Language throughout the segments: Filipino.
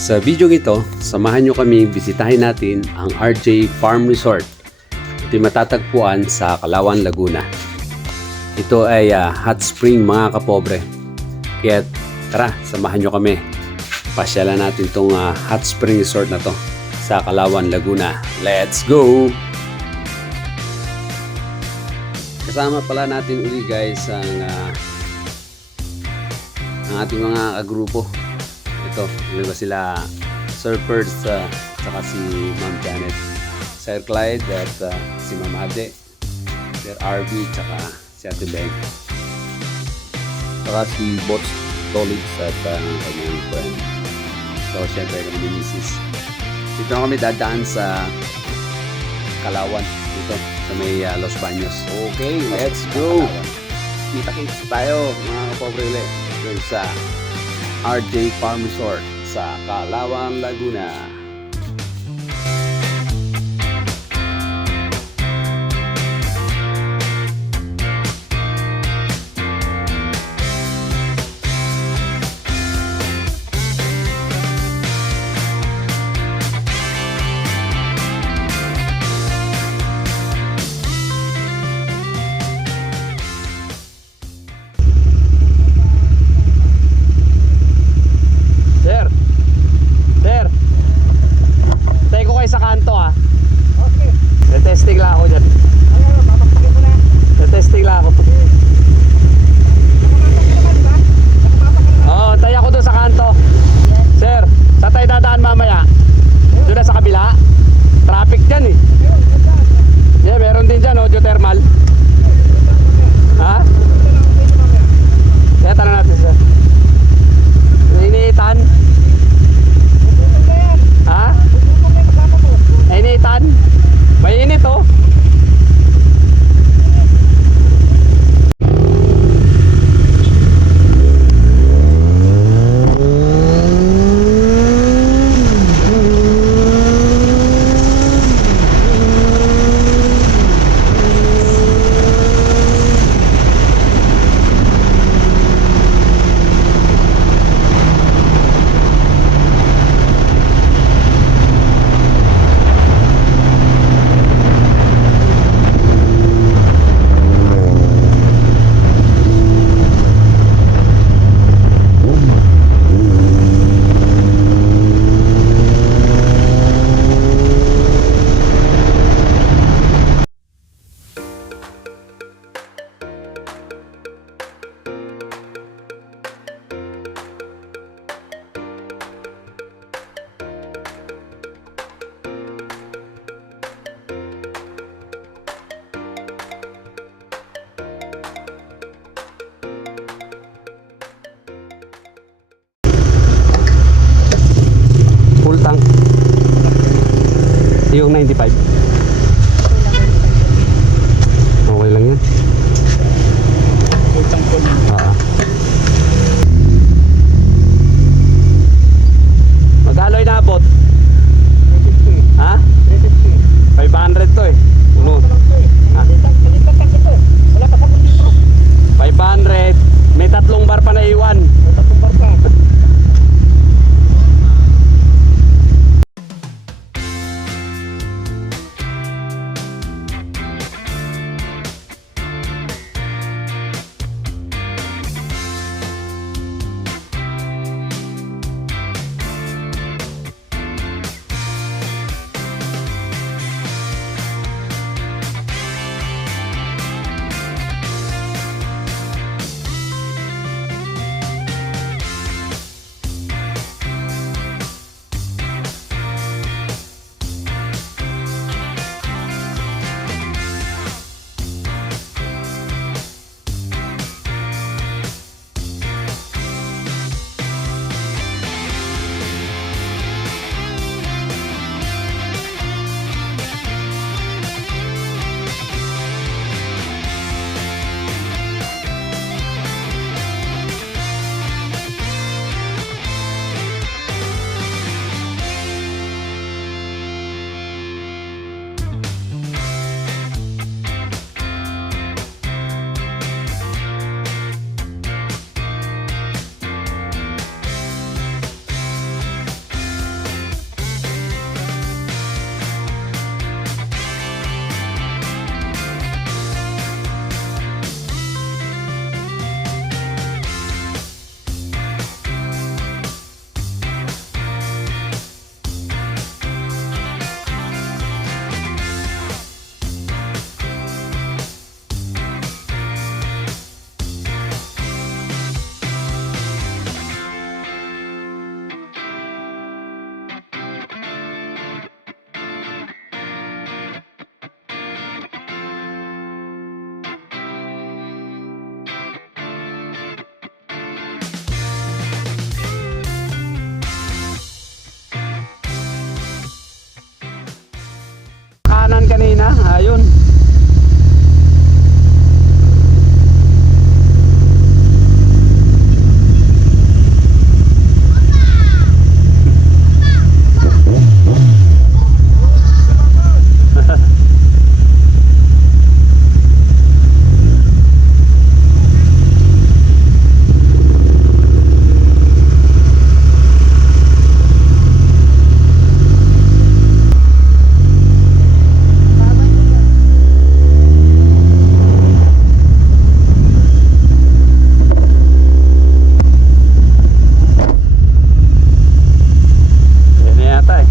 Sa video ito, samahan nyo kami bisitahin natin ang RJ Farm Resort. Ito ay matatagpuan sa Calauan, Laguna. Ito ay hot spring mga kapobre. Kaya tara, samahan nyo kami. Pasyalan natin itong hot spring resort na to sa Calauan, Laguna. Let's go! Kasama pala natin uli guys ang ating mga kagrupo. Ito, yun ba sila Sir Perth saka si Ma'am Janet, Sir Clyde at si Ma'am Ade, Sir RB saka si Ate Beng, saka si Bots Tolits at kanyang friend. So syempre kami ni Mrs. Dito na kami dadaan sa Calauan, dito sa may Los Baños. Okay, let's go! Kita-kits tayo mga kapobre ulit dun sa RJ Farm Resort sa Calauan, Laguna. Sa kanto okay. Testing lang ako dyan. Testing lang ako. Oo, tayo ako doon sa kanto. Sir, saan tayo dadaan mamaya? Doon na sa kabila. Traffic dyan eh. Yeah, meron din dyan geothermal. Ha? Kaya tanong natin sir. Iniitan? Ha? Initan? Mainit oh. Full tank. Yung 95. Okay lang yan. Full tank po. Magkaloy na abot? 350. Ha? 350. 500 to eh. Uno. Ha? 500. May 3 bar pa na iwan. May 3 bar pa. kanina. Ayun. Yan na yata eh.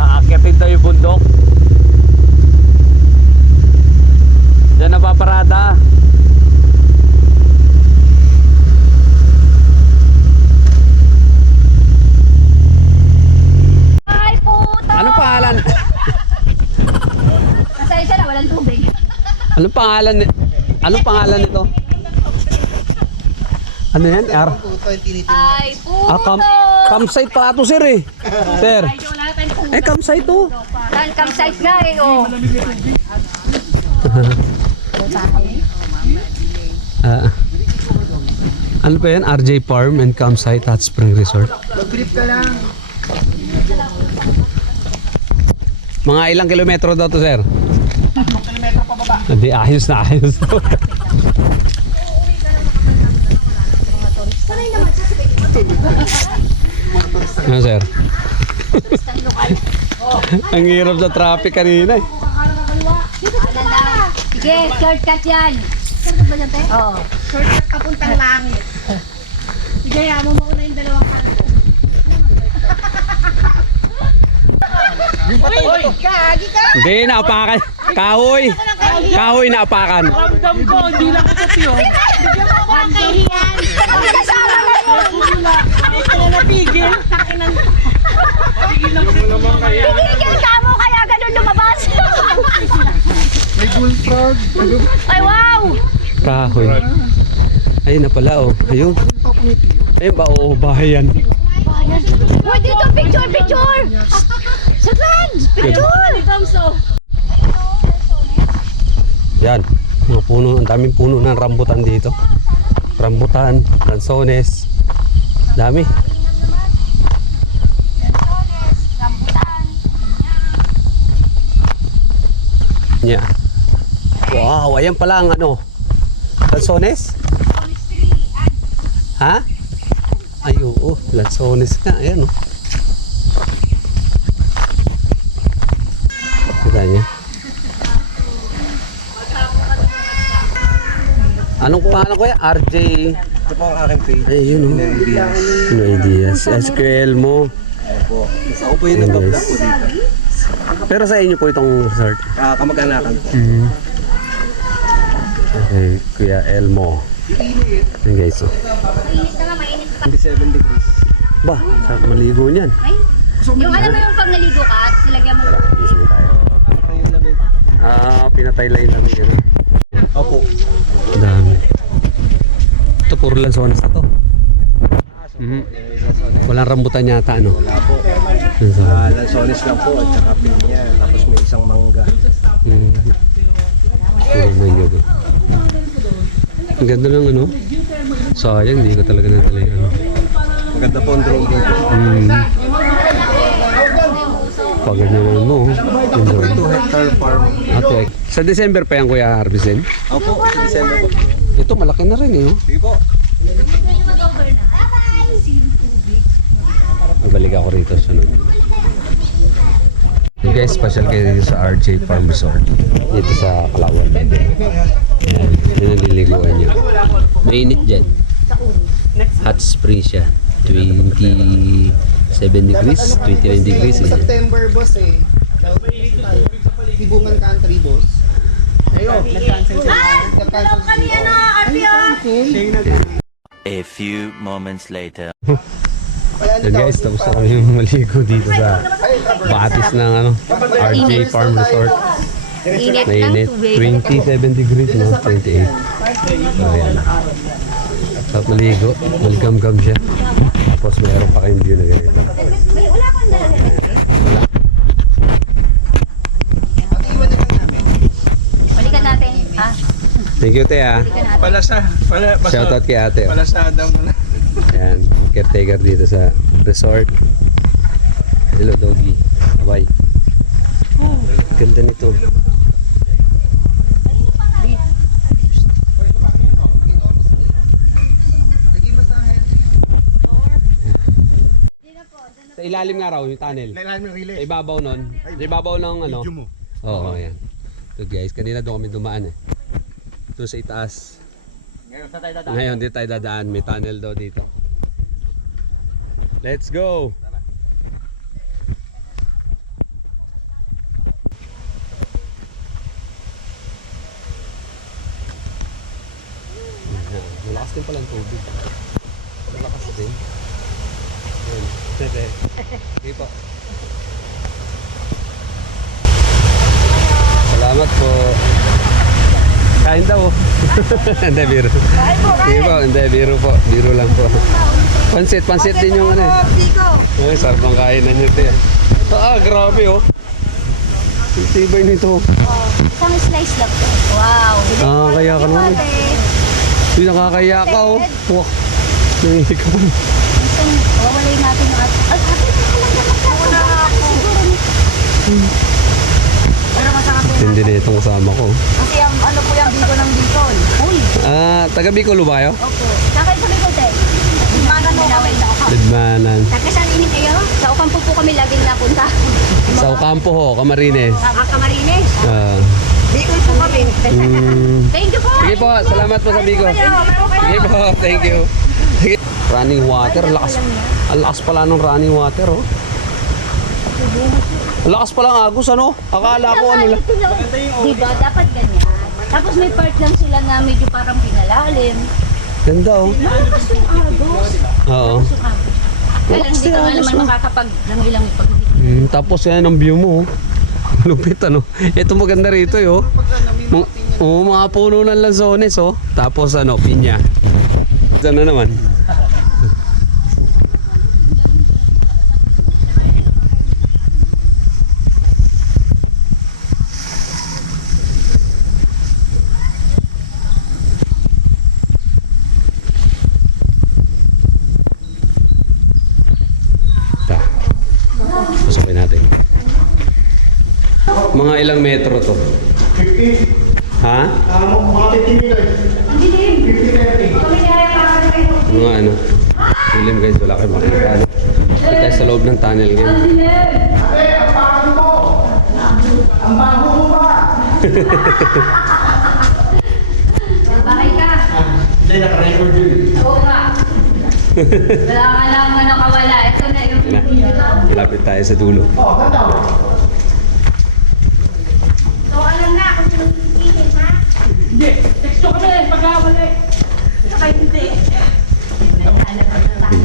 Aakyatin tayo yung bundok. Diyan napaparada. Ay, puto! Anong pangalan? Pasensya na, walang tubig. Anong pangalan? Anong pangalan nito? Ano yan? R? Ay, puto! Campsite pa ito, sir eh. Sir. Ay, wala tayong puto. Eh, campsite to. Saan campsite nga eh, oh. Ano pa yan? RJ Farm and Campsite Hot Spring Resort. Mag-brief ka lang. Mga ilang kilometro daw to, sir? 3 kilometro pa baba. Hindi, ayos na ayos. Ano, sir? Ang hirap sa traffic kanina eh. Sige, shortcut yan. Oo. Shortcut papuntang langit. Sige, mo mauna yung dalawang kanto. Gagi ka! Hindi, naapakan. Kahoy. Kahoy naapakan. Ramdam ko, hindi lang ito tiyo. Bigyan mo ako ng kahiyan. Kasama na yun! Ito na napigil. Takinan. Papigil lang mo naman kaya. Pinigil ka mo, kaya ganun lumabas. May bullfrog. Ay, wow! Kahoy. Ayun na pala oh. Ayun. Ayun ba? Oo, bahay yan. Uy, dito, picture, picture! Saan? Picture! Yan. Mga puno. Ang daming puno ng rambutan dito. Rambutan, lansones. Dami. Yeah. Wow, ayan pala ang ano. Lansones? Ha? Ay, oo. Lansones nga. Ayan, oh. Kita niya. Anong pangalan ko yan? RJ. Ito po ang aking page. Ay, yun, oh. No ideas. SQL mo. Opo. Ako po yung nag-vlog po dito. Pero sa inyo po itong resort. Kamag-anakan po. Okay, Kuya Elmo. Ayan guys, oh. Mainit na nga, mainit pa. 27 degrees. Ba, sarap maligo niyan. Ay, yung alam mo yung pag naligo ka, silagyan mo ng tubig. Gising tayo. Ito yung lamig. Pinatay lang yung lamig. Ano? Opo. Dami. Ito puro lansones na to. Walang rambutan yata, ano? Wala po. Lansones. Lansones lang po at saka pinya. Tapos may isang mangga. Puro mango ba? Ang ganda ng ano? Sayang, hindi ko talaga natala yung ano. Maganda po ang drone dito. Pagod naman mo. Yung drone. 2 hectare farm. Okay. Sa December pa yan, Kuya Harvestin? Opo, sa December po. Ito, malaki na rin eh. Oh. Sige po. Babalik ako rito sunod. Hey guys, special kayo dito sa RJ Farm Resort. Dito sa Palawan. Ayan, yun ang liliguan nyo. Mainit dyan. Hot spring siya. 27 degrees, 29 degrees. Sa September, boss eh. Tibungan country, boss. Ayo, nag-cancel sila. Nag-cancel sila. A few moments later. Yan guys, tapos na kami maligo dito sa batis ng ano, RJ Farm Resort. Init ng Mainit. tubig. 27 degrees, no? 28. So, ayan. Tapos maligo. Maligam-gam siya. Tapos mayroon pa kayong view na ganito. Wala kang dala. Wala. Balikan natin. Ha? Thank you, te, ah. Balikan natin. Shoutout kay ate. Oh. Palasada mo na. Ayan, caretaker dito sa resort. Hello, doggy. Bye. Ganda nito. Sa ilalim nga raw yung tunnel. Nailan mo relay. Sa ibabaw nun. Sa ibabaw ng ano. Video mo. Oo, ayan. So guys, kanina doon kami dumaan eh. Doon sa itaas. Ngayon sa tayo dadaan. Ngayon dito tayo dadaan. May tunnel daw dito. Let's go! Ayan, malakas din pala ang tubig. Malakas din. Ayan. Okay po. Salamat po. Kain daw. Hindi, biro. Sige po, hindi, biro po. Biro lang po. Pansit din yung ano eh. Ay, sarap kain na nyo ito yan. Grabe oh. Ang tibay nito. Isang slice lang to. Wow. Kaya ka naman. Hindi nakakaya ka oh. Wah. Nanginig ka pa. Isang, wawalay natin yung atin. Ay, atin na lang naman. Wala ako. Siguro nito. Pero masarap yun. Hindi na itong kasama ko. Kasi ang ano po yung biko ng bicol. Uy. Taga Bicol ba kayo? Opo. Saka sa bicol, te. Limanan mo kami. Lidmanan. Saka saan inin kayo? Sa Ocampo po kami laging napunta. Sa Ocampo ho, Camarines. Camarines. Bicol po kami. Thank you po. Sige po, salamat po sa Bicol. Sige po, thank you. Sige. Running water, ang lakas pala ng running water oh. Ang lakas pala ng agos ano? Akala ko ano lang. Diba? Dapat ganyan. Tapos may part lang sila na medyo parang pinalalim. Ganda oh. Malakas yung agos. Oo. Kaya hindi ka nga naman makakapag-langilang ipag-ibig. Tapos yan ang view mo oh. Lupit ano. Ito maganda rito eh oh. Mga puno ng lanzones oh. Tapos ano, pinya. Ito na naman. Pasukin natin. Mga ilang metro to? 50. Ha? Mga 50 meters. 50-30. Mga ano? Dilim guys, wala kayo makikita. Ano? Ito tayo sa loob ng tunnel guys. Ate, ang bago mo. Ang bago mo ba? Bahay ka. Hindi, naka-record yun. Oo nga. Wala ka lang nakawala. Ito na yung Malapit tayo sa dulo. Oh, ganda. So alam na kung sino yung ha? Hindi. Texto ka na eh. Pagkawala eh. Saka hindi.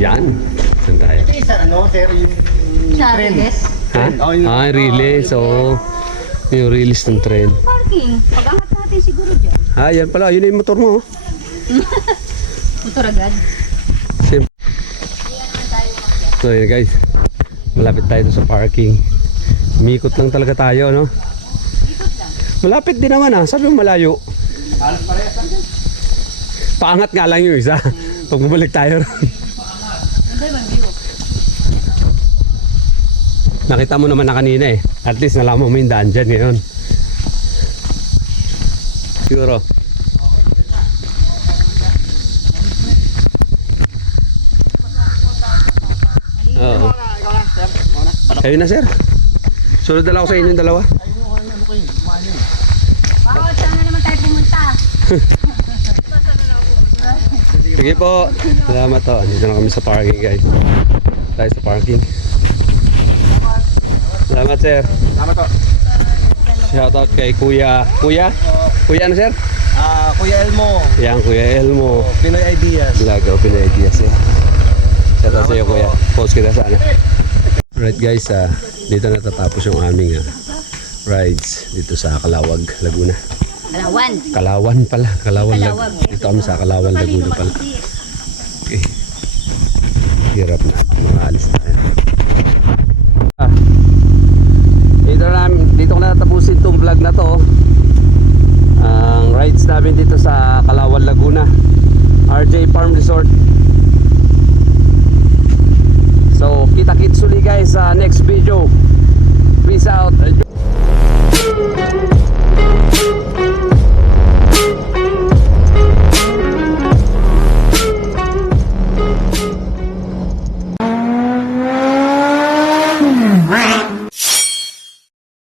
Yan. Saan tayo? Isa, ano, sir, yung Sa Riles? Ha? Relay. So, yung release ng train. Parking. Pag-angat natin siguro dyan. Yan pala. Yun yung motor mo. Oh. Motor agad. Siyempre. So yun guys. Malapit tayo sa parking. Mikot lang talaga tayo, no? Malapit din naman ah. Sabi mo malayo. Paangat nga lang yung isa. Pag bumalik tayo ron. Hindi man view. Nakita mo naman na kanina eh. At least nalaman mo yung daan dyan ngayon. Siguro. Oo. Kayo na sir. Sunod na lang ako sa inyong dalawa. Wow, saan na naman tayo pumunta? Sige po. Salamat to. Andito na kami sa parking guys. Tayo sa parking. Salamat sir. Salamat po. Shoutout kay Kuya. Kuya? Kuya ano sir? Kuya Elmo. Yan Kuya Elmo. Pinoy Ideas. Vlog Open Ideas eh. Shoutout sa iyo Kuya. Post kita sana. Alright guys, dito natatapos yung aming rides dito sa Calawag, Laguna. Kalawan. Kalawan pala. Kalawan Kalawag. Laguna. Dito kami sa Kalawan Laguna pala. Okay. Hirap na. Makaalis tayo. Dito ko na tapusin itong vlog na to. Ang rides namin dito sa Kalawan Laguna, RJ Farm Resort. So kita-kits uli guys sa next video. Peace out.